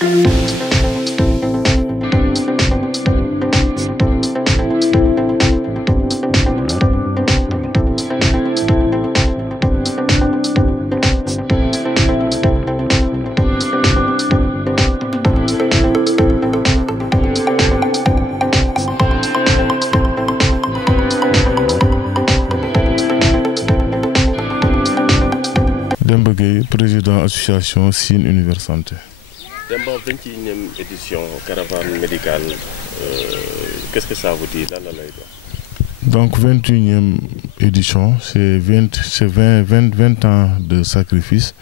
Demba Gueye, président association Sine Univers Santé. Demba, 21e édition caravane médicale, qu'est-ce que ça vous dit? Donc 21e édition, c'est 20 ans de sacrifice.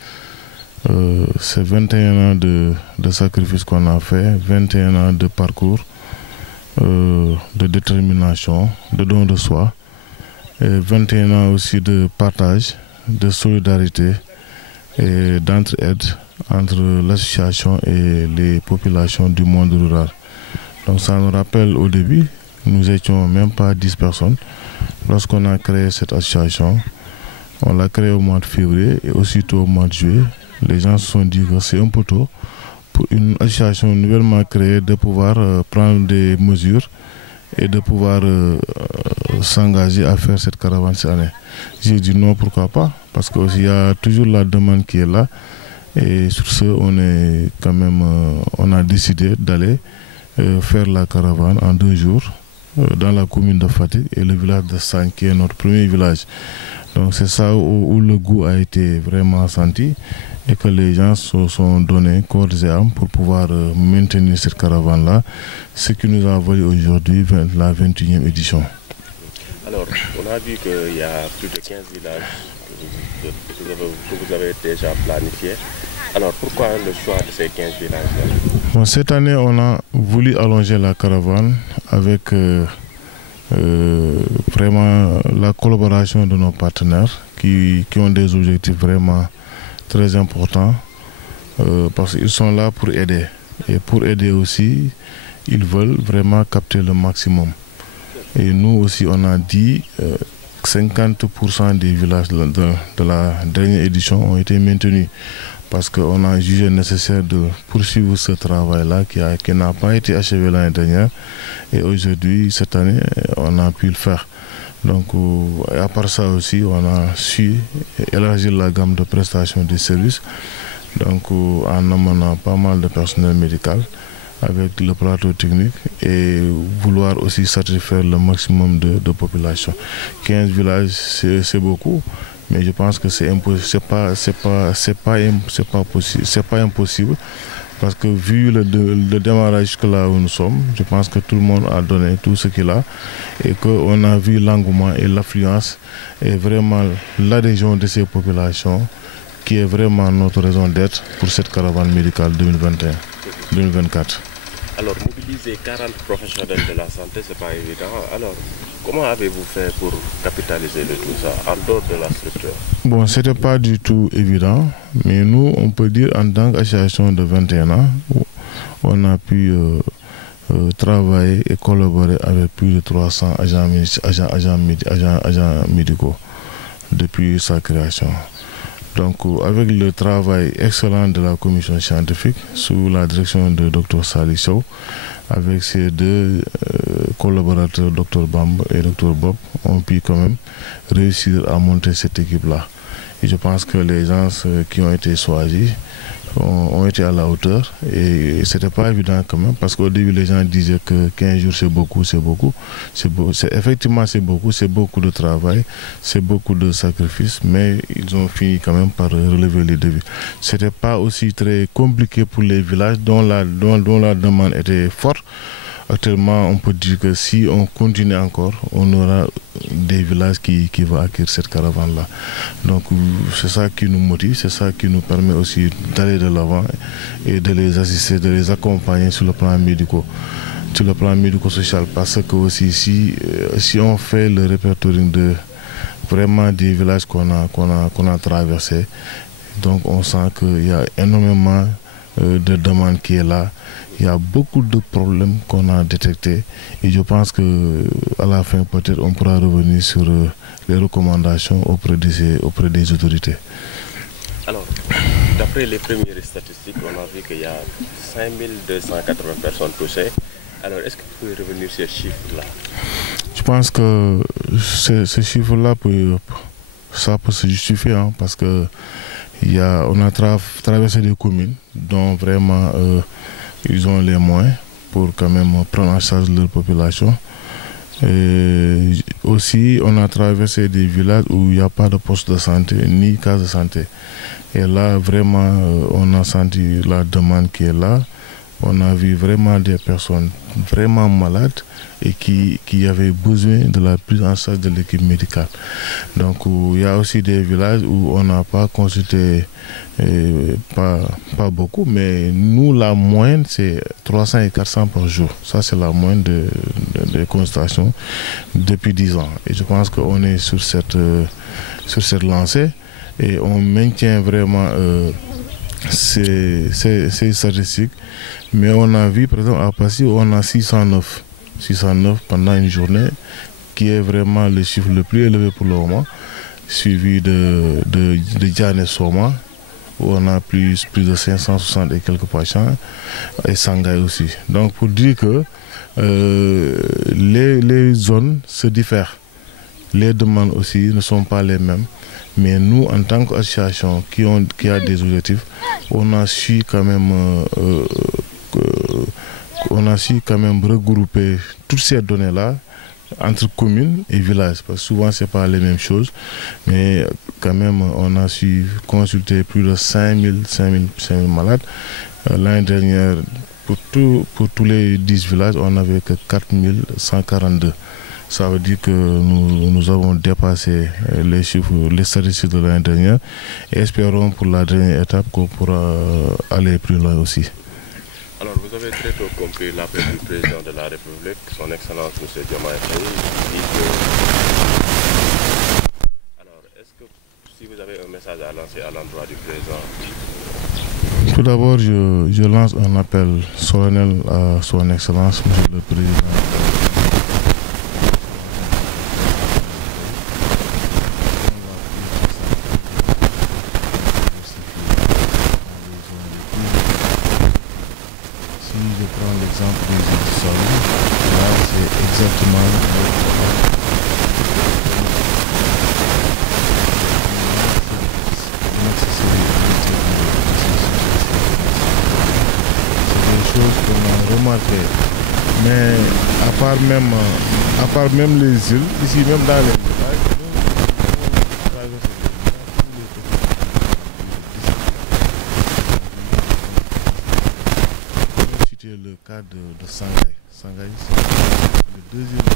C'est 21 ans de sacrifice qu'on a fait, 21 ans de parcours, de détermination, de don de soi, et 21 ans aussi de partage, de solidarité et d'entraide entre l'association et les populations du monde rural. Donc ça nous rappelle au début, nous étions même pas 10 personnes. Lorsqu'on a créé cette association, on l'a créée au mois de février et aussitôt au mois de juillet, les gens se sont dit que c'est un peu tôt pour une association nouvellement créée de pouvoir prendre des mesures et de pouvoir s'engager à faire cette caravane cette année. J'ai dit non, pourquoi pas, parce qu'il y a toujours la demande qui est là. Et sur ce, on a décidé d'aller faire la caravane en 2 jours dans la commune de Fatick et le village de Sagne, qui est notre premier village. Donc c'est ça où le goût a été vraiment senti et que les gens se sont donnés corps et âme pour pouvoir maintenir cette caravane-là, ce qui nous a valu aujourd'hui la 21e édition. Alors, on a vu qu'il y a plus de 15 villages que vous avez déjà planifiés. Alors, pourquoi le choix de ces 15 villages-là? Bon, cette année, on a voulu allonger la caravane avec vraiment la collaboration de nos partenaires qui ont des objectifs vraiment très importants parce qu'ils sont là pour aider. Et pour aider aussi, ils veulent vraiment capter le maximum. Et nous aussi, on a dit 50% des villages de la dernière édition ont été maintenus parce qu'on a jugé nécessaire de poursuivre ce travail-là qui n'a pas été achevé l'année dernière. Et aujourd'hui, cette année, on a pu le faire. Donc, à part ça aussi, on a su élargir la gamme de prestations de services. Donc, en amenant pas mal de personnel médical avec le plateau technique et vouloir aussi satisfaire le maximum de population. 15 villages, c'est beaucoup, mais je pense que c'est pas impossible parce que vu le démarrage jusque-là où nous sommes, je pense que tout le monde a donné tout ce qu'il a et qu'on a vu l'engouement et l'affluence et vraiment l'adhésion de ces populations qui est vraiment notre raison d'être pour cette caravane médicale 2021-2024. Alors, mobiliser 40 professionnels de la santé, c'est pas évident. Alors, comment avez-vous fait pour capitaliser le tout ça, en dehors de la structure? Bon, c'était pas du tout évident, mais nous, on peut dire en tant qu'association de 21 ans, on a pu travailler et collaborer avec plus de 300 agents médicaux depuis sa création. Donc, avec le travail excellent de la commission scientifique sous la direction de Dr Sali Sow, avec ses 2 collaborateurs, Dr Bamba et Dr Bob, on pu quand même réussir à monter cette équipe-là. Et je pense que les gens qui ont été choisis ont été à la hauteur et c'était pas évident quand même parce qu'au début les gens disaient que 15 jours c'est beaucoup. Effectivement c'est beaucoup de travail, c'est beaucoup de sacrifices, mais ils ont fini quand même par relever les défis. C'était pas aussi très compliqué pour les villages dont la demande était forte. Actuellement, on peut dire que si on continue encore, on aura des villages qui vont acquérir cette caravane-là. Donc, c'est ça qui nous motive, c'est ça qui nous permet aussi d'aller de l'avant et de les assister, de les accompagner sur le plan médico-social. Parce que aussi, si on fait le répertorium de vraiment des villages qu'on a traversés, donc on sent qu'il y a énormément de demandes qui est là. Il y a beaucoup de problèmes qu'on a détectés et je pense qu'à la fin, peut-être, on pourra revenir sur les recommandations auprès des autorités. Alors, d'après les premières statistiques, on a vu qu'il y a 5280 personnes touchées. Alors, est-ce que vous pouvez revenir sur ces chiffres-là? Je pense que ces chiffres-là, ça peut se justifier, hein, parce que on a traversé des communes dont vraiment ils ont les moyens pour quand même prendre en charge leur population. Et aussi, on a traversé des villages où il n'y a pas de poste de santé ni case de santé. Et là, vraiment, on a senti la demande qui est là. On a vu vraiment des personnes vraiment malades et qui avaient besoin de la prise en charge de l'équipe médicale. Donc il y a aussi des villages où on n'a pas consulté, pas beaucoup, mais nous la moyenne c'est 300 et 400 par jour. Ça c'est la moyenne de consultations depuis 10 ans. Et je pense qu'on est sur cette lancée et on maintient vraiment ces statistiques. Mais on a vu, par exemple, à Passy, on a 609 pendant une journée, qui est vraiment le chiffre le plus élevé pour le moment, suivi de Diane et Soma, où on a plus de 560 et quelques patients, et Sanghaï aussi. Donc, pour dire que les zones se diffèrent, les demandes aussi ne sont pas les mêmes. Mais nous, en tant qu'association qui a des objectifs, on a su quand même regrouper toutes ces données-là entre communes et villages. Parce que souvent, ce n'est pas les mêmes choses. Mais quand même, on a su consulter plus de 5000 malades. L'année dernière, pour tous les 10 villages, on n'avait que 4142. Ça veut dire que nous avons dépassé les chiffres, les statistiques de l'année dernière et espérons pour la dernière étape qu'on pourra aller plus loin aussi. Alors, vous avez très tôt compris l'appel du président de la République, son Excellence M. Diomaye Faye, dit que... Alors, est-ce que si vous avez un message à lancer à l'endroit du président? Tout d'abord, je lance un appel solennel à son Excellence, M. le Président. Je prends l'exemple des îles du Saloum, là c'est exactement c'est des choses qu'on a remarquées. Mais à part même les îles, ici même dans les villages, le cas de Sanghaï. Sanghaï, c'est le deuxième.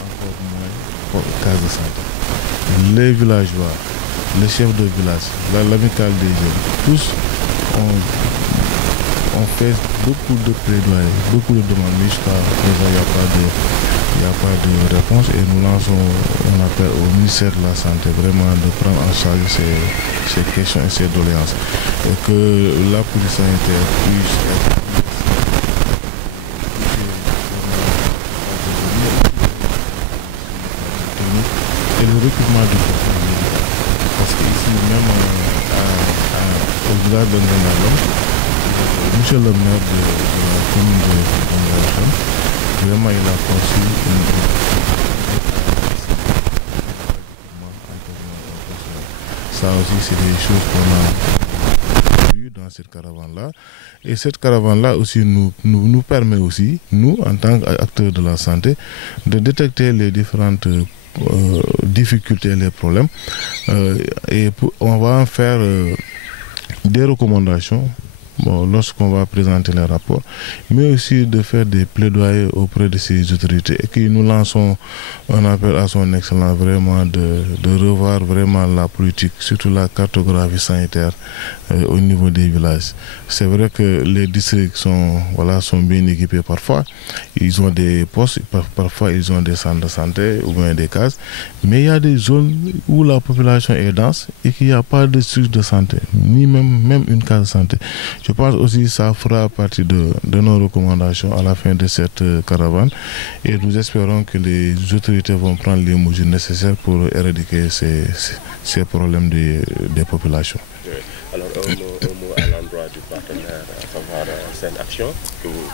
Encore moins cas de santé. Les villageois, les chefs de village, l'amicale des jeunes, tous ont fait beaucoup de plaidoyer, beaucoup de demandes, mais jusqu'à présent, il n'y a pas de réponse et nous lançons un appel au ministère de la Santé vraiment de prendre en charge ces questions et ces doléances et que la police sanitaire puisse être et le recrutement du personnel parce qu'ici même au village de Ndandalom, monsieur le maire de la commune de Ndandalom, vraiment, il a conçu ça aussi, c'est des choses qu'on a vues dans cette caravane-là. Et cette caravane-là aussi nous permet aussi, nous, en tant qu'acteurs de la santé, de détecter les différentes difficultés et les problèmes. Et on va en faire des recommandations. Bon, lorsqu'on va présenter les rapports, mais aussi de faire des plaidoyers auprès de ces autorités et que nous lançons un appel à son Excellence vraiment de revoir vraiment la politique, surtout la cartographie sanitaire au niveau des villages. C'est vrai que les districts sont bien équipés parfois, ils ont des postes, parfois ils ont des centres de santé ou bien des cases, mais il y a des zones où la population est dense et qu'il n'y a pas de structure de santé, ni même une case de santé. Je pense aussi que ça fera partie de nos recommandations à la fin de cette caravane et nous espérons que les autorités vont prendre les mesures nécessaires pour éradiquer ces problèmes des populations. Oui. Alors un mot à l'endroit du partenaire, à savoir SEN'ACTION,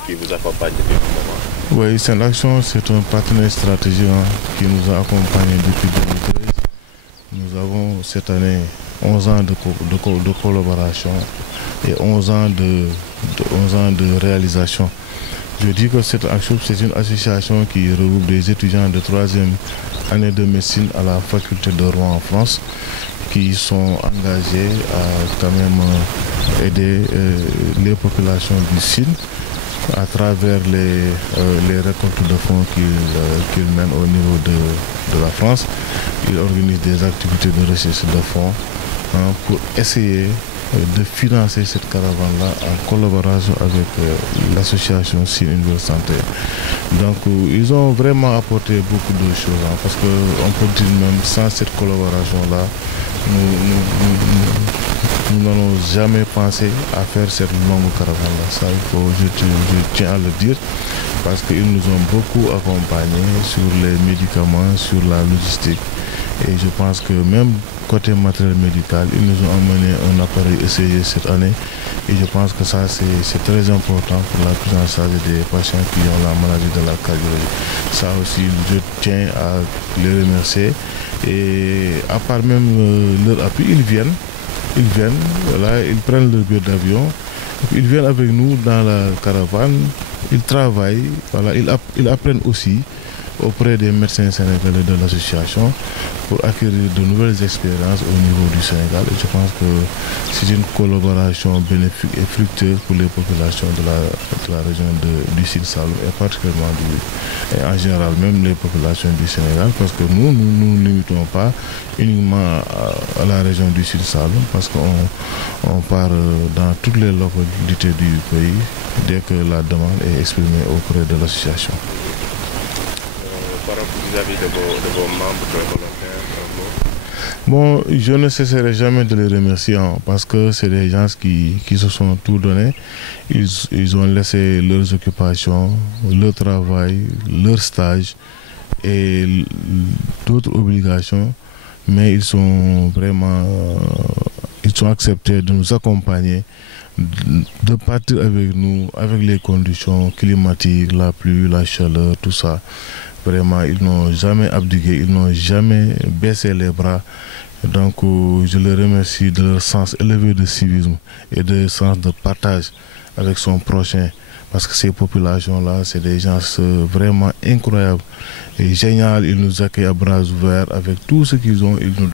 qui vous accompagne depuis un moment. Oui, SEN'ACTION, c'est un partenaire stratégique qui nous a accompagnés depuis 2013. Nous avons cette année 11 ans de collaboration et 11 ans de réalisation. Je dis que cette action, c'est une association qui regroupe des étudiants de 3e année de médecine à la faculté de Rouen en France, qui sont engagés à quand même aider les populations du Sine à travers les récoltes de fonds qu'ils mènent au niveau de la France. Ils organisent des activités de recherche de fonds pour essayer de financer cette caravane-là en collaboration avec l'association Sine Universelle Santé. Donc ils ont vraiment apporté beaucoup de choses parce qu'on peut dire même sans cette collaboration-là, nous n'allons jamais penser à faire cette longue caravane-là. Ça, je tiens à le dire parce qu'ils nous ont beaucoup accompagnés sur les médicaments, sur la logistique. Et je pense que même côté matériel médical, ils nous ont amené un appareil essayé cette année. Et je pense que ça, c'est très important pour la prise en charge des patients qui ont la maladie de la cardiologie. Ça aussi, je tiens à les remercier. Et à part même leur appui, ils viennent, voilà, ils prennent le billet d'avion, ils viennent avec nous dans la caravane, ils travaillent, voilà, ils apprennent aussi auprès des médecins sénégalais de l'association pour acquérir de nouvelles expériences au niveau du Sénégal. Et je pense que c'est une collaboration bénéfique et fructueuse pour les populations de la région du Sine Saloum et particulièrement et en général même les populations du Sénégal, parce que nous ne nous limitons pas uniquement à la région du Sine Saloum, parce qu'on part dans toutes les localités du pays dès que la demande est exprimée auprès de l'association. Vis-à-vis de vos membres, de volontaires, bon, je ne cesserai jamais de les remercier parce que c'est des gens qui se sont tout donnés. Ils ont laissé leurs occupations, leur travail, leur stage et d'autres obligations, mais ils sont vraiment acceptés de nous accompagner, de partir avec nous, avec les conditions climatiques, la pluie, la chaleur, tout ça. Vraiment, ils n'ont jamais abdiqué, ils n'ont jamais baissé les bras. Donc, je les remercie de leur sens élevé de civisme et de sens de partage avec son prochain. Parce que ces populations-là, c'est des gens vraiment incroyables et géniaux. Ils nous accueillent à bras ouverts avec tout ce qu'ils ont, ils nous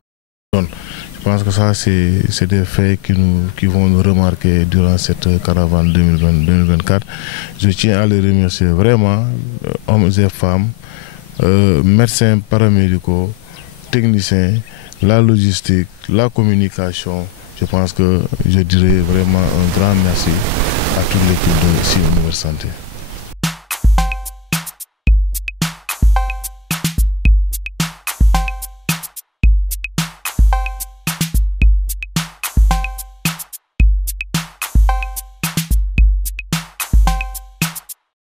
donnent. Je pense que ça, c'est des faits qui vont nous remarquer durant cette caravane 2024. Je tiens à les remercier vraiment, hommes et femmes, médecins paramédicaux, techniciens, la logistique, la communication. Je pense que je dirais vraiment un grand merci à toute l'équipe de Sine Universelle Santé.